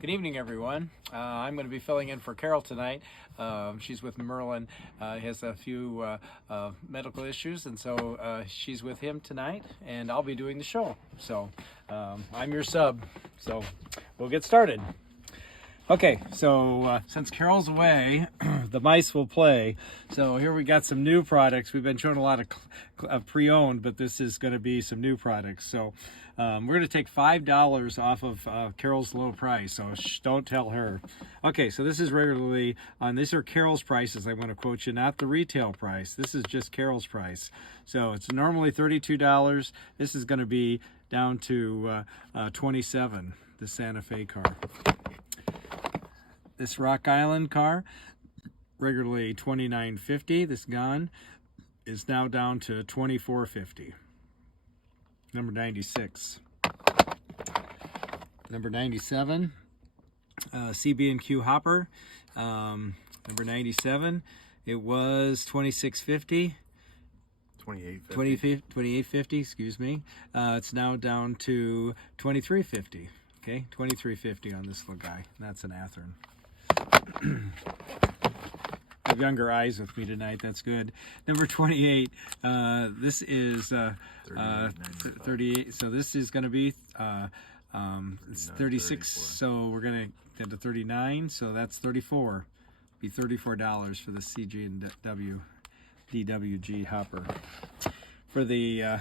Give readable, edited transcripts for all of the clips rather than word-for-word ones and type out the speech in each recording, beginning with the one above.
Good evening, everyone. I'm going to be filling in for Carol tonight. She's with Merlin. Has a few medical issues, and so she's with him tonight, and I'll be doing the show. So I'm your sub. So we'll get started. Okay, so since Carol's away, the mice will play. So here we got some new products. We've been showing a lot of pre-owned, but this is going to be some new products. So we're going to take $5 off of Carol's low price, so don't tell her. Okay, so this is regularly, these are Carol's prices. I want to quote you, not the retail price. This is just Carol's price. So it's normally $32. This is going to be down to $27, the Santa Fe car. This Rock Island car, regularly $29.50. This gun is now down to $24.50. Number 96. Number 97, CB&Q Hopper. Number 97, it was $26.50. $28.50, excuse me. It's now down to $23.50. Okay, $23.50 on this little guy. That's an Athearn. I have younger eyes with me tonight. That's good. Number 28. This is 38. So this is going to be it's 36. So we're going to get to 39. So that's 34. Be $34 for the CG and DWG Hopper. For the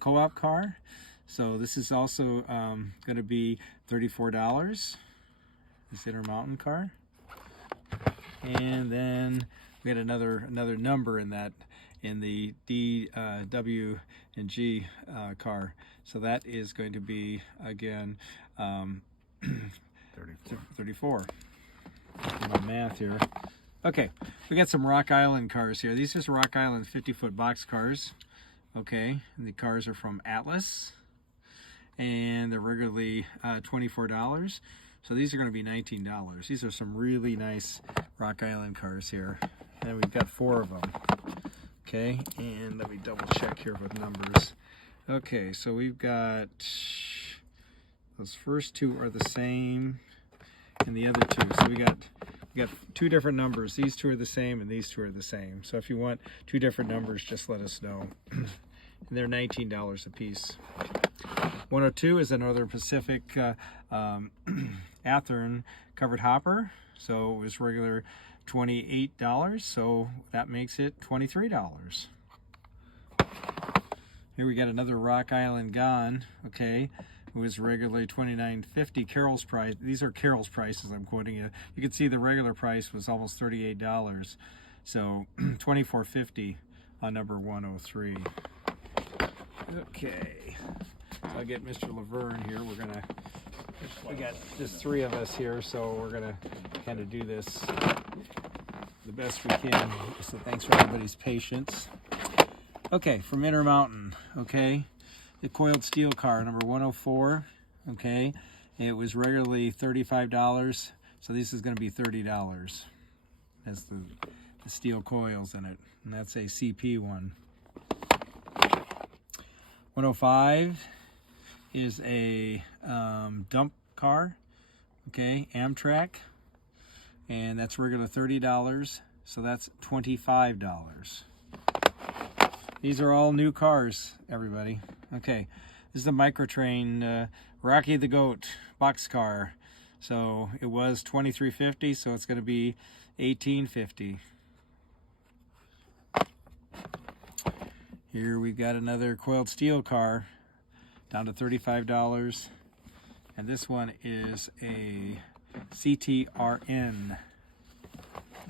co-op car. So this is also going to be $34. This Intermountain car. And then we had another number in that, in the W and G car. So that is going to be, again, 34. My math here. Okay, we got some Rock Island cars here. These are Rock Island 50-foot box cars. Okay, and the cars are from Atlas, and they're regularly $24. So these are going to be $19. These are some really nice Rock Island cars here. And we've got 4 of them. Okay, and let me double check here with numbers. Okay, so we've got, those first 2 are the same, and the other 2. So we got 2 different numbers. These 2 are the same, and these 2 are the same. So if you want 2 different numbers, just let us know. And they're $19 a piece. 102 is a Northern Pacific Athearn covered hopper. So it was regular $28, so that makes it $23. Here we got another Rock Island gun. Okay, it was regularly $29.50. Carol's price. These are Carol's prices I'm quoting you. You can see the regular price was almost $38. So $24.50 on number 103. Okay, so I'll get Mr. Laverne here. We got just 3 of us here, so we're gonna kind of do this the best we can. So thanks for everybody's patience. Okay, from Intermountain. Okay, the coiled steel car, number 104. Okay, it was regularly $35, so this is going to be $30. Has the steel coils in it, and that's a CP one. 105 is a dump car, okay, Amtrak, and that's regular $30, so that's $25. These are all new cars, everybody. Okay, this is the Microtrain Rocky the Goat box car. So it was $23.50, so it's going to be $18.50. Here we've got another coiled steel car, down to $35, and this one is a CTRN.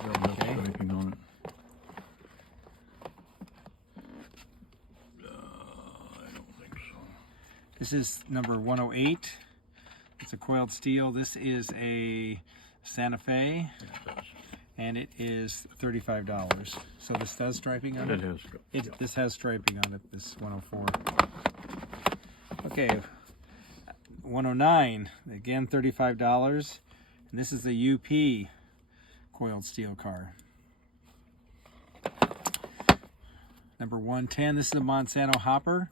Okay. Anything on it? I don't think so. This is number 108. It's a coiled steel. This is a Santa Fe. And it is $35. So this does striping on it? This has striping on it, this 104. Okay, 109, again $35. And this is the UP coiled steel car. Number 110, this is a Monsanto hopper.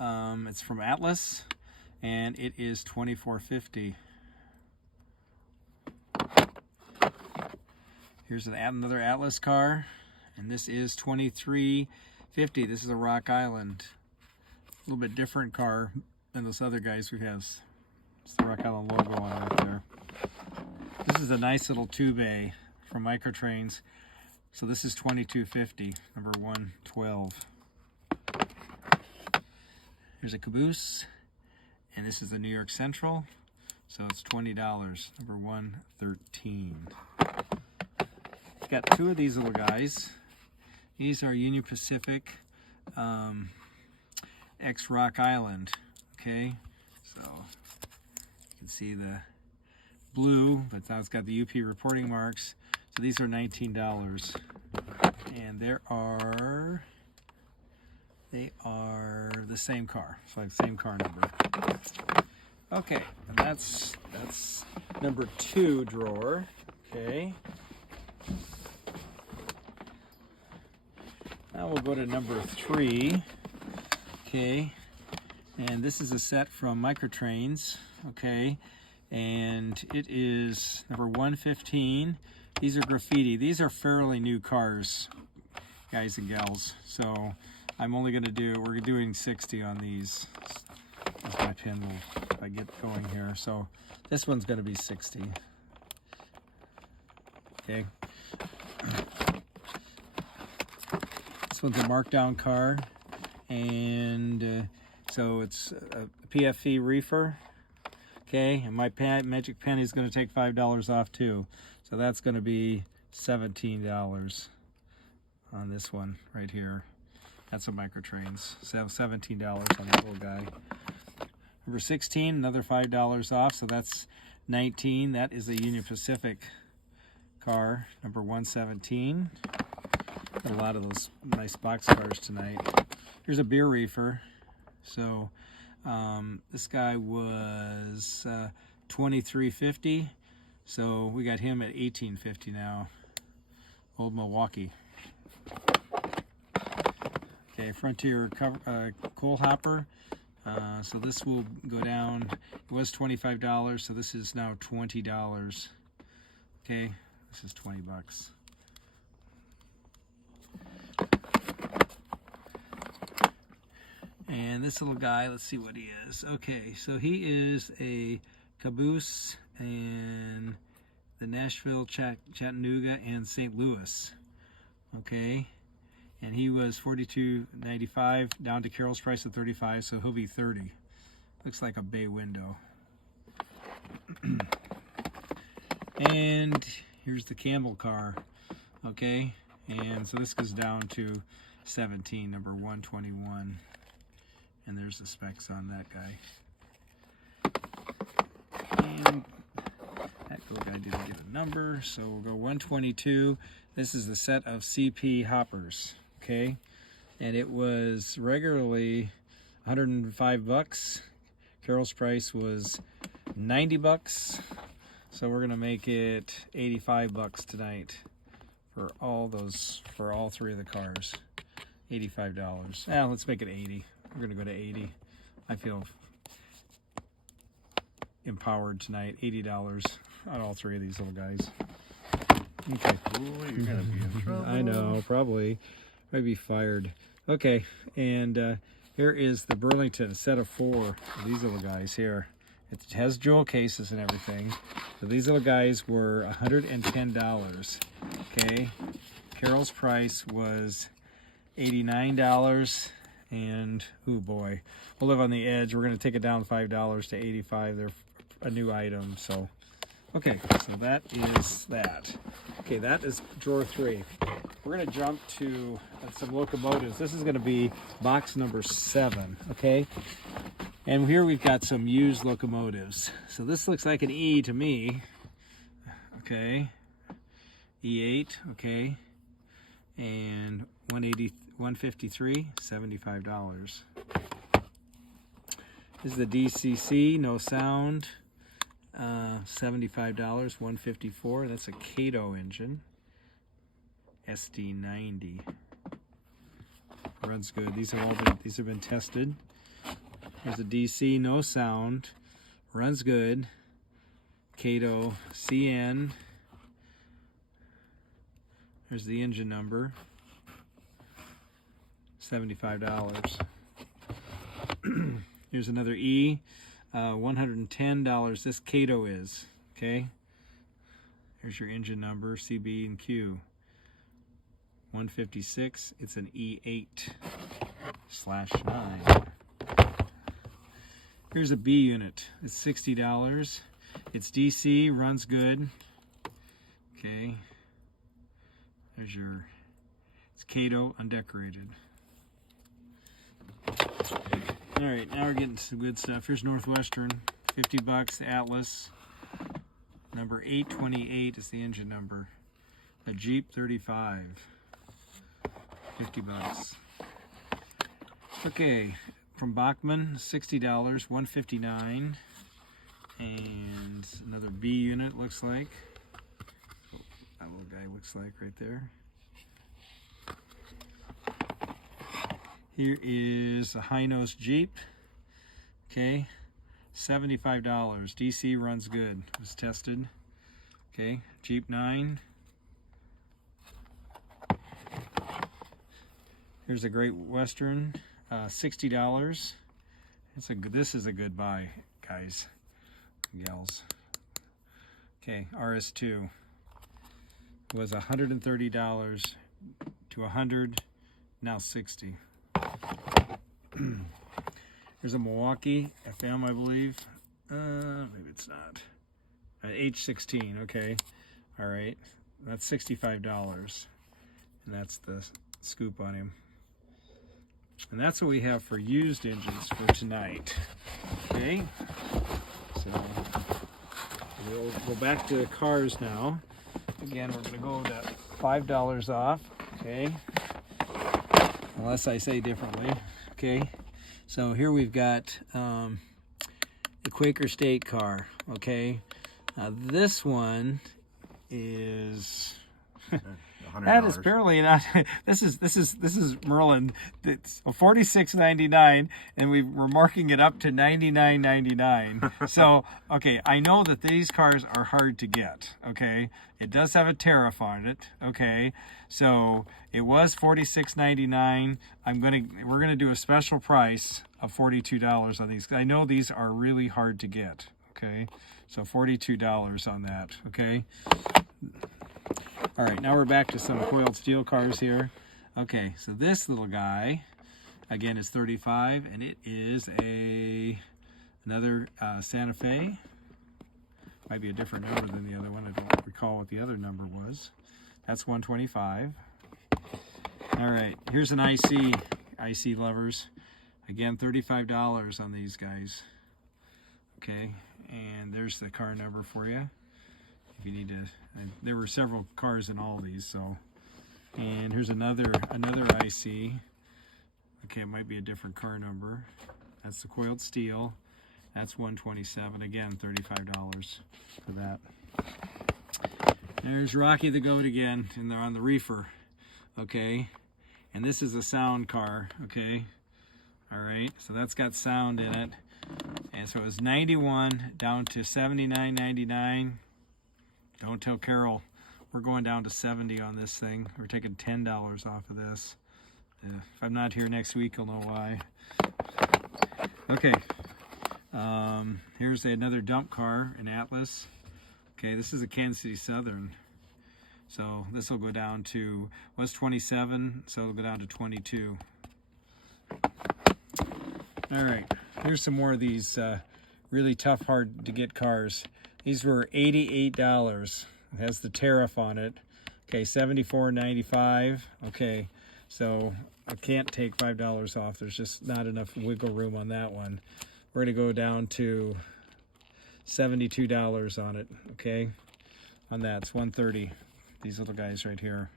It's from Atlas, and it is $24.50. Here's another Atlas car, and this is $23.50. This is a Rock Island. A little bit different car than those other guys we have. It's the Rock Island logo on it right there. This is a nice little 2-bay from Microtrains. So this is $22.50, number 112. Here's a Caboose, and this is the New York Central. So it's $20, number 113. Got two of these little guys. These are Union Pacific X Rock Island. Okay, so you can see the blue, but now it's got the UP reporting marks. So these are $19, and they are the same car. It's like the same car number. Okay, and that's number 2 drawer. Okay. Now we'll go to number 3. Okay, and this is a set from Microtrains. Okay, and it is number 115. These are graffiti. These are fairly new cars, guys and gals. So I'm only going to we're doing 60 on these. That's my pin will, if I get going here. So this one's going to be 60. Okay. This one's a markdown car. And so it's a PFE reefer. Okay, and my magic pen is going to take $5 off too. So that's going to be $17 on this one right here. That's a Microtrains. So $17 on that little guy. Number 16, another $5 off. So that's $19. That is a Union Pacific car, number 117. Got a lot of those nice box cars tonight. Here's a beer reefer. So this guy was $23.50. So we got him at $18.50 now. Old Milwaukee. Okay, Frontier coal hopper. So this will go down. It was $25, so this is now $20. Okay, this is $20. And this little guy, let's see what he is. Okay, so he is a Caboose in the Nashville, Chattanooga, and St. Louis. Okay, and he was $42.95 down to Carol's price of $35, so he'll be $30. Looks like a bay window. And here's the Campbell car. Okay, and so this goes down to 17, number 121. And there's the specs on that guy. And that little guy didn't get a number, so we'll go 122. This is the set of CP hoppers, okay? And it was regularly $105. Carol's price was $90. So we're gonna make it $85 tonight for all 3 of the cars. $85. Well, let's make it 80. We're going to go to 80. I feel empowered tonight. $80 on all 3 of these little guys. Okay. Ooh, you're going to be in trouble. I know, probably. Might be fired. Okay, and here is the Burlington set of 4 of these little guys here. It has jewel cases and everything. So these little guys were $110. Okay. Carol's price was $89. And, oh boy, we'll live on the edge. We're going to take it down $5 to $85. They're a new item, so. Okay, so that is that. Okay, that is drawer 3. We're going to jump to some locomotives. This is going to be box number 7, okay? And here we've got some used locomotives. So this looks like an E to me. Okay, E8, okay, and 153, $75. This is the DCC, no sound, $75, 154. That's a Cato engine, SD90. Runs good. These have been tested. There's a DC, no sound, runs good. Cato CN. There's the engine number. $75. Here's another E. $110. This Cato is. Okay. Here's your engine number, CB and Q. 156. It's an E8/9. Here's a B unit. It's $60. It's DC, runs good. Okay. There's your, it's Cato, undecorated. All right, now we're getting some good stuff. Here's Northwestern, $50. Atlas, number 828 is the engine number. A Jeep 35, $50. Okay, from Bachmann, $60, 159, and another B unit looks like. That little guy looks like right there. Here is a high-nose Jeep. Okay, $75. DC runs good. Was tested. Okay, Jeep 9. Here's a Great Western, $60. This is a good buy, guys, gals. Okay, RS2 was $130 to $100, now $60. Here's a Milwaukee FM, I believe. Maybe it's not. H16, okay. All right, that's $65, and that's the scoop on him. And that's what we have for used engines for tonight. Okay, so we'll go back to the cars now. Again, we're going to go to $5 off. Okay, unless I say differently. Okay, so here we've got the Quaker State car. Okay, now this one is that is apparently not. This is Merlin. It's a $46.99, and we're marking it up to $99.99. So okay, I know that these cars are hard to get. Okay, it does have a tariff on it. Okay, so it was $46.99. We're gonna do a special price of $42 on these. I know these are really hard to get. Okay, so $42 on that. Okay. All right, now we're back to some coiled steel cars here. Okay, so this little guy, again, is $35, and it is another Santa Fe. Might be a different number than the other one. I don't recall what the other number was. That's $125. All right, here's an IC lovers. Again, $35 on these guys. Okay, and there's the car number for you. If you need to, there were several cars in all these, so. And here's another IC. Okay, it might be a different car number. That's the coiled steel. That's $127. Again, $35 for that. There's Rocky the Goat again, and they're on the reefer. Okay, and this is a sound car. Okay, all right. So that's got sound in it, and so it was 91 down to 79.99. Don't tell Carol we're going down to 70 on this thing. We're taking $10 off of this. If I'm not here next week, you'll know why. Okay. Here's another dump car, an Atlas. Okay, this is a Kansas City Southern. So this will go down to, was 27, so it'll go down to 22. All right, here's some more of these really tough, hard to get cars. These were $88. It has the tariff on it. Okay, $74.95. Okay, so I can't take $5 off. There's just not enough wiggle room on that one. We're gonna go down to $72 on it. Okay, on that, it's $130. These little guys right here,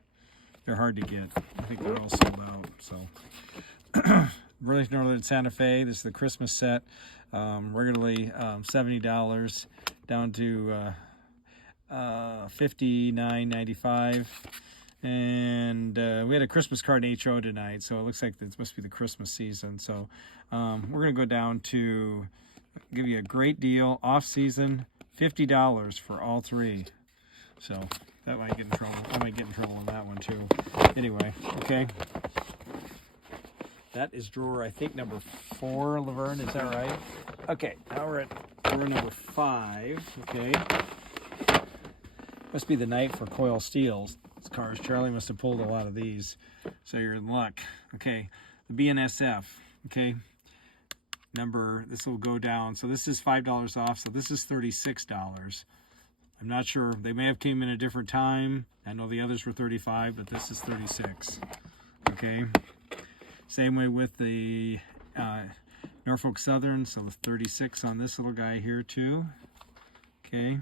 they're hard to get. I think they're all sold out. So, Burlington Northern Santa Fe. This is the Christmas set. Regularly $70 down to $59.95. And we had a Christmas card in HO tonight, so it looks like this must be the Christmas season. So we're going to go down to give you a great deal, off season, $50 for all three. So that might get in trouble. I might get in trouble on that one too. Anyway, okay. That is drawer, I think, number 4, Laverne. Is that right? Okay, now we're at drawer number 5. Okay. Must be the night for coil steels. Cars. Charlie must have pulled a lot of these. So you're in luck. Okay. The BNSF. Okay. This will go down. So this is $5 off. So this is $36. I'm not sure. They may have came in a different time. I know the others were 35, but this is 36. Okay. Same way with the Norfolk Southern. So the 36 on this little guy here too. Okay.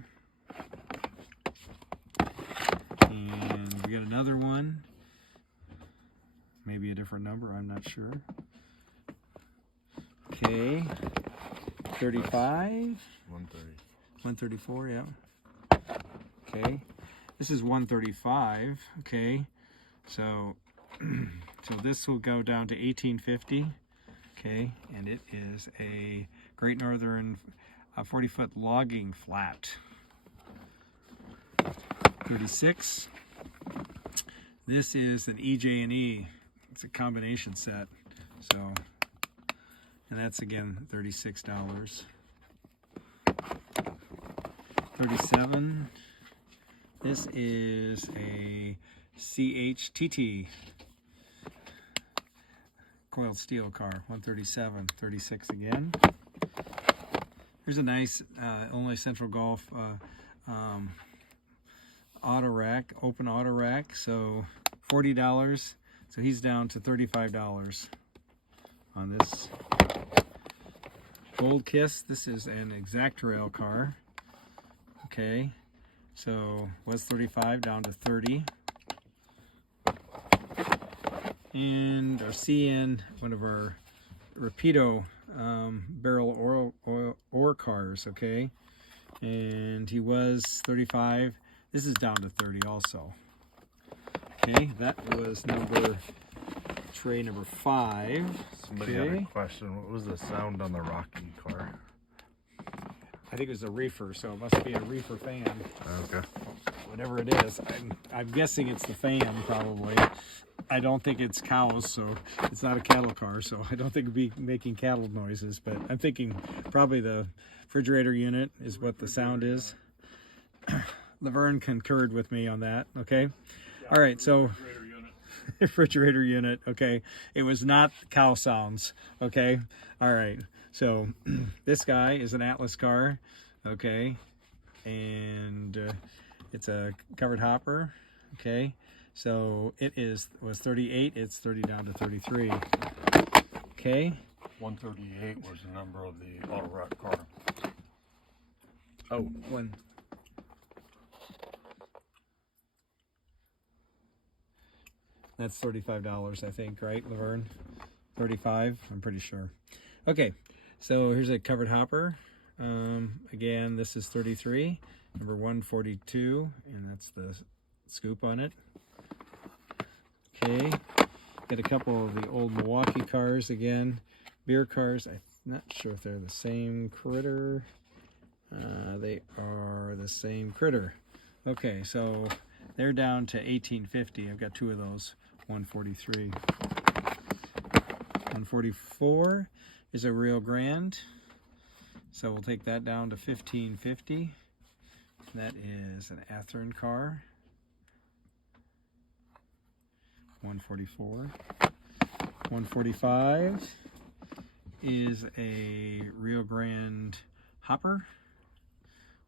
And we got another one. Maybe a different number. I'm not sure. Okay. 35. 130. 134, yeah. Okay. This is 135. Okay. So so this will go down to 1850. Okay. And it is a Great Northern 40-foot logging flat. 36. This is an EJ&E. It's a combination set. So, and that's again $36. 37. This is a CHTT coiled steel car. 137. 36 again. Here's a nice Illinois Central Gulf auto rack, open auto rack. So $40. So he's down to $35 on this. Gold Kiss. This is an exact rail car. Okay, so was 35 down to 30. And our CN, one of our Rapido barrel ore cars. Okay, and he was 35. This is down to 30 also. Okay, that was tray number 5. Somebody had a question. What was the sound on the Rocky car? I think it was a reefer, so it must be a reefer fan. Okay. Whatever it is. I'm guessing it's the fan, probably. I don't think it's cows, so it's not a cattle car, so I don't think it'd be making cattle noises, but I'm thinking probably the refrigerator unit is what the sound is. Laverne concurred with me on that, okay? All right, so refrigerator unit, okay. It was not cow sounds, okay? All right, so this guy is an Atlas car, okay? And it's a covered hopper, okay? So it was 38, it's 30 down to 33, okay? 138 was the number of the auto rack car. Oh, one. That's $35, I think, right, Laverne? 35, I'm pretty sure. Okay, so here's a covered hopper. Again, this is 33, number 142, and that's the scoop on it. Okay, got a couple of the old Milwaukee cars again. Beer cars, I'm not sure if they're the same critter. They are the same critter. Okay, so they're down to 1850. I've got 2 of those. 143. 144 is a Rio Grande. So we'll take that down to 1550. That is an Athearn car. 144. 145 is a Rio Grande hopper,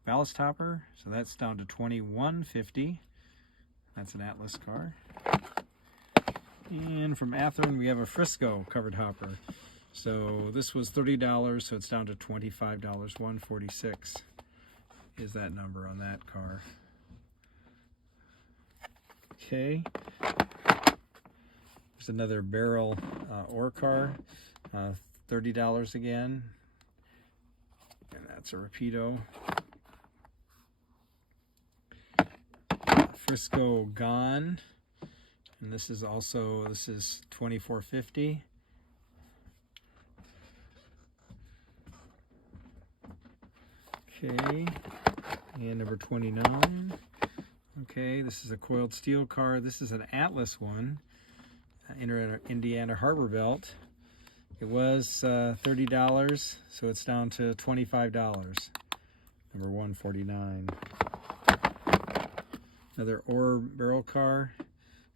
ballast hopper. So that's down to 2150. That's an Atlas car. And from Athearn, we have a Frisco covered hopper. So this was $30, so it's down to $25. 146 is that number on that car. Okay. There's another barrel ore car, $30 again. And that's a Rapido. Frisco Gone. And this is $24.50. Okay, and number 29 Okay, this is a coiled steel car. This is an Atlas one, Indiana Harbor Belt. It was $30, so it's down to $25. Number 149. Another ore barrel car,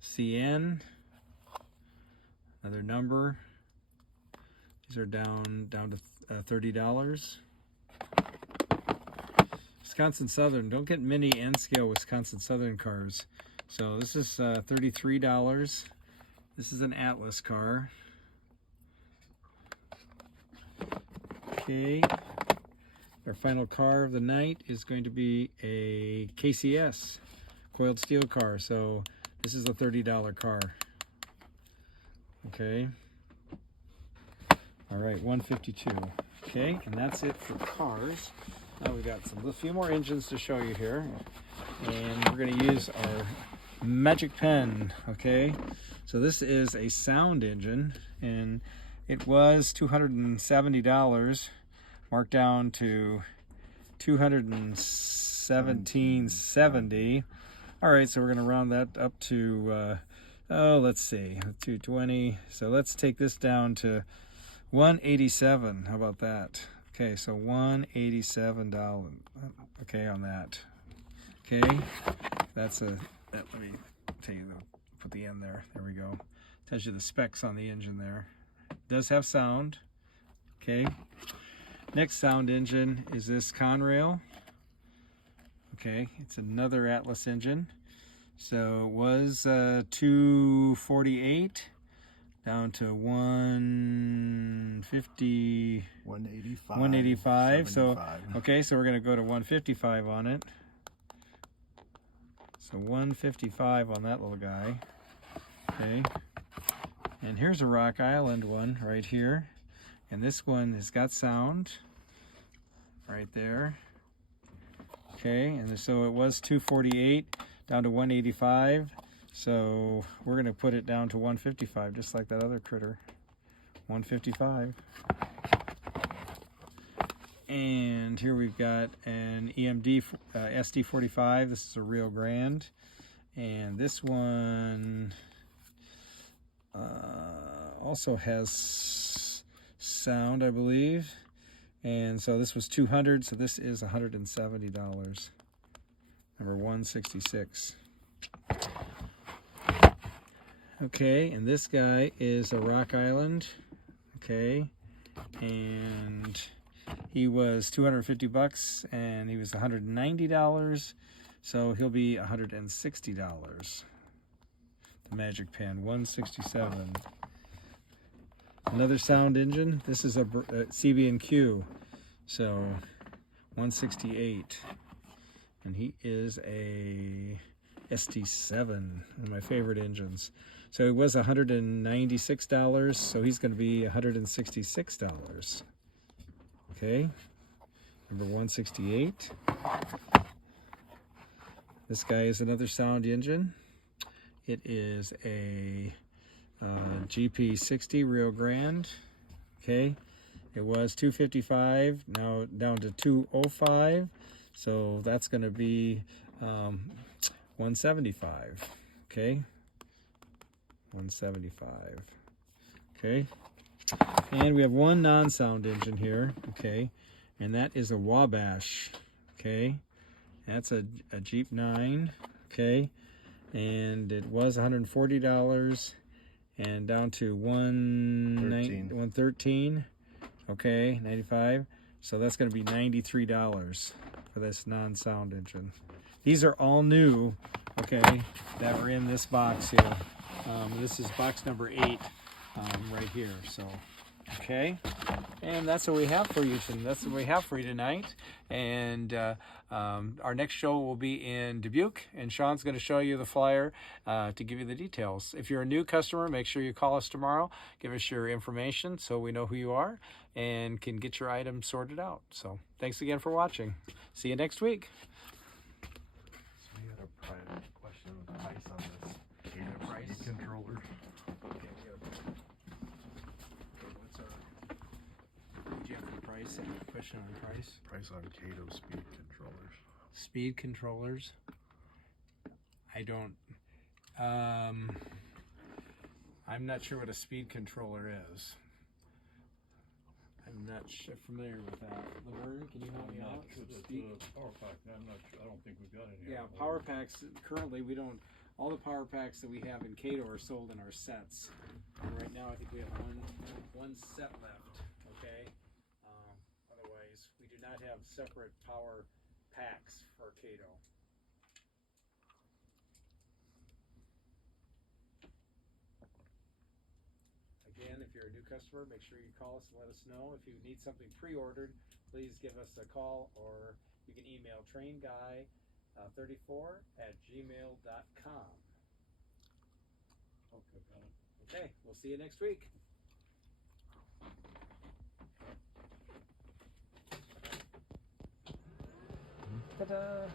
CN. Another number. These are down to $30. Wisconsin Southern. Don't get many N scale Wisconsin Southern cars. So this is $33. This is an Atlas car. Okay. Our final car of the night is going to be a KCS coiled steel car. So this is a $30 car. Okay. All right, 152. Okay, and that's it for cars. Now we've got a few more engines to show you here, and we're going to use our magic pen. Okay, so this is a sound engine, and it was $270, marked down to $217.70. All right, so we're going to round that up to let's see, 220. So let's take this down to $187. How about that? Okay, so $187. Okay, on that. Okay, let me tell you, put the end there. There we go. Tells you the specs on the engine there. It does have sound. Okay. Next sound engine is this Conrail. Okay, it's another Atlas engine. So it was $248 down to $150. 185. So okay, so we're going to go to 155 on it. So 155 on that little guy. Okay. And here's a Rock Island one right here. And this one has got sound right there. Okay, and so it was $248 down to $185. So we're going to put it down to $155, just like that other critter. $155. And here we've got an EMD SD45. This is a Rio Grande. And this one also has sound, I believe. And so this was $200, so this is $170. Number 166. Okay, and this guy is a Rock Island. Okay, and he was $250 and he was $190, so he'll be $160. The Magic Pen, 167. Another sound engine. This is a CB&Q, so 168, and he is a ST7, one of my favorite engines. So it was $196, so he's going to be $166. Okay, number 168. This guy is another sound engine. It is a GP60 Rio Grande. Okay, it was $255, now down to $205, so that's going to be $175. Okay, $175. Okay, and we have one non-sound engine here. Okay, and that is a Wabash. Okay, that's a Jeep 9. Okay, and it was $140 and down to $113. Okay, 95. So that's going to be $93 for this non-sound engine. These are all new, okay, that are in this box here. This is box number 8 right here. So, okay, and that's what we have for you. That's what we have for you tonight. And our next show will be in Dubuque, and Sean's going to show you the flyer to give you the details. If you're a new customer, make sure you call us tomorrow. Give us your information so we know who you are and can get your items sorted out. So thanks again for watching. See you next week. So we had a private question of price on this Caboose controller. Did you have the price? Question on price? Price on Caboose speed controllers. Speed controllers. I don't. I'm not sure what a speed controller is. I'm not familiar with that. Laverne, can you help me out? Power pack. I'm not sure. I don't think we've got any. Yeah, power packs. Currently, we don't. All the power packs that we have in Cato are sold in our sets. And right now, I think we have one set left. Okay. Otherwise, we do not have separate power packs for Cato. Again, if you're a new customer, make sure you call us and let us know. If you need something pre-ordered, please give us a call, or you can email trainguy34@gmail.com. Okay, got it. Okay, we'll see you next week. Ta-da!